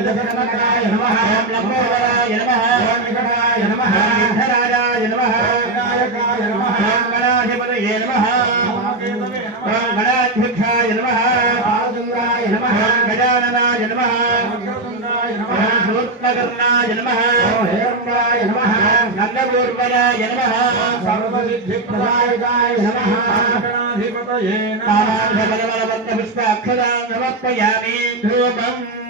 నమః. కపిలాయ నమః. ఓం గజగణనాయ నమః. ఓం లంబోదరాయ నమః. ఓం వికటాయ నమః. ఓం విఘ్నరాజాయ నమః. ఓం వినాయకాయ నమః. ఓం గణాధిపతయే నమః. మహాదేవనే నమః. ఓం గణాధ్యక్షాయ నమః. ఆనందాయ నమః. ఓం గజాననాయ నమః. అగ్రతుండాయ నమః. ఓం సూత్మకర్ణాయ నమః. ఓం హేరంబాయ నమః. ఓం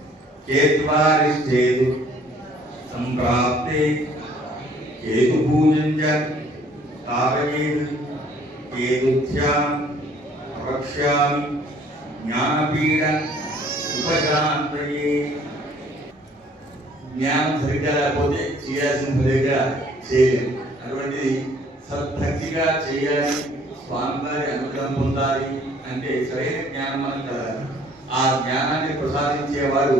ప్రవాసునేత అతిదేవతా ప్రత్యధి దేవతాధీన రాహుగ్రహమావాహయామి స్థాపయామి పూజయామి సన్నిధాపయామి సంప్రాప్తే కేతు పూజం జ్ఞానపీడ ఉపశాంతయే జ్ఞానం సరిగ్గా లేకపోతే చేయాల్సిన సరిగ్గా చేయలేదు అటువంటిది సద్భక్తిగా చేయాలి. స్వామివారి అనుగ్రహం పొందాలి అంటే సరైన జ్ఞానం మనకు కలగాలి. ఆ జ్ఞానాన్ని ప్రసాదించేవారు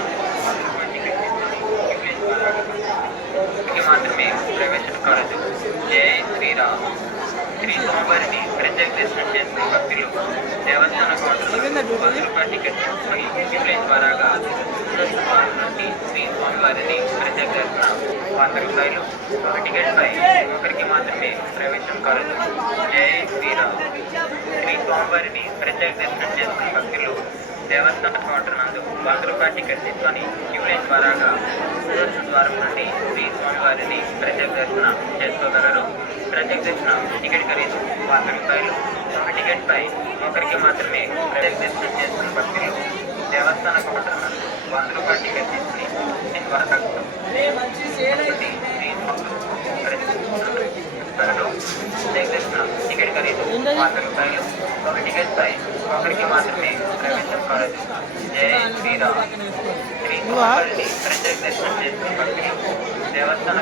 ప్రవేశం జయ జై శ్రీరామ్. శ్రీ సోమవారిని ప్రత్యేక దర్శనం చేసిన భక్తులు దేవస్థాన కౌంటర్లో రూపాయల టికెట్ ద్వారాగా నుండి శ్రీ స్వామివారిని ప్రత్యేక దర్శనం. వంద రూపాయలు ఒక టికెట్ పై ఒకరికి మాత్రమే ప్రవేశం కలదు. జై శ్రీరామ్. శ్రీ స్వామివారిని ప్రత్యేక దర్శనం చేసిన భక్తులు దేవస్థాన కౌంటర్ నందు వంద రూపాయల టికెట్ తీసుకొని క్యూ ద్వారాగా సుదర్శన ద్వారం నుండి శ్రీ స్వామివారిని ప్రత్యేక దర్శనం చేసుకోగలరు. ప్రత్యేక దర్శనం టికెట్ ఖరీదు వంద రూపాయలు. ఒక టికెట్ పై ఒకరికి మాత్రమే ప్రత్యేక దర్శనం చేసుకున్న భక్తులు దేవస్థాన కౌంటర్ నందు వంద రూపాయల టికెట్ తీసుకుని ద్వారా శ్రీ ప్రత్యేక దర్శనం టికెట్ ఖరీదు వంద రూపాయలు ఒక టికెట్ పై ఒకరికి మాత్రమే ప్రవేశం కాలేదు జై శ్రీరామ్. శ్రీ ప్రత్యేక దర్శనం చేసుకున్న భక్తులు దేవస్థాన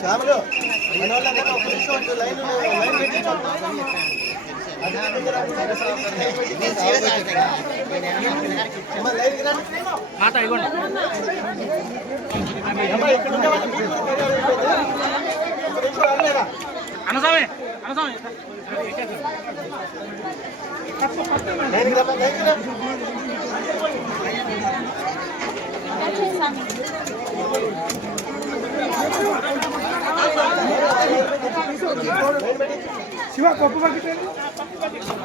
శ్యామలు మన వాళ్ళందరూ ఒక నిమిషం లైన్ లైన్ మాట ఇవ్వండి ఇక్కడ ఉండేవాళ్ళు అన్నస్వామి అన్నస్వామి శివ పప్పు పక్కన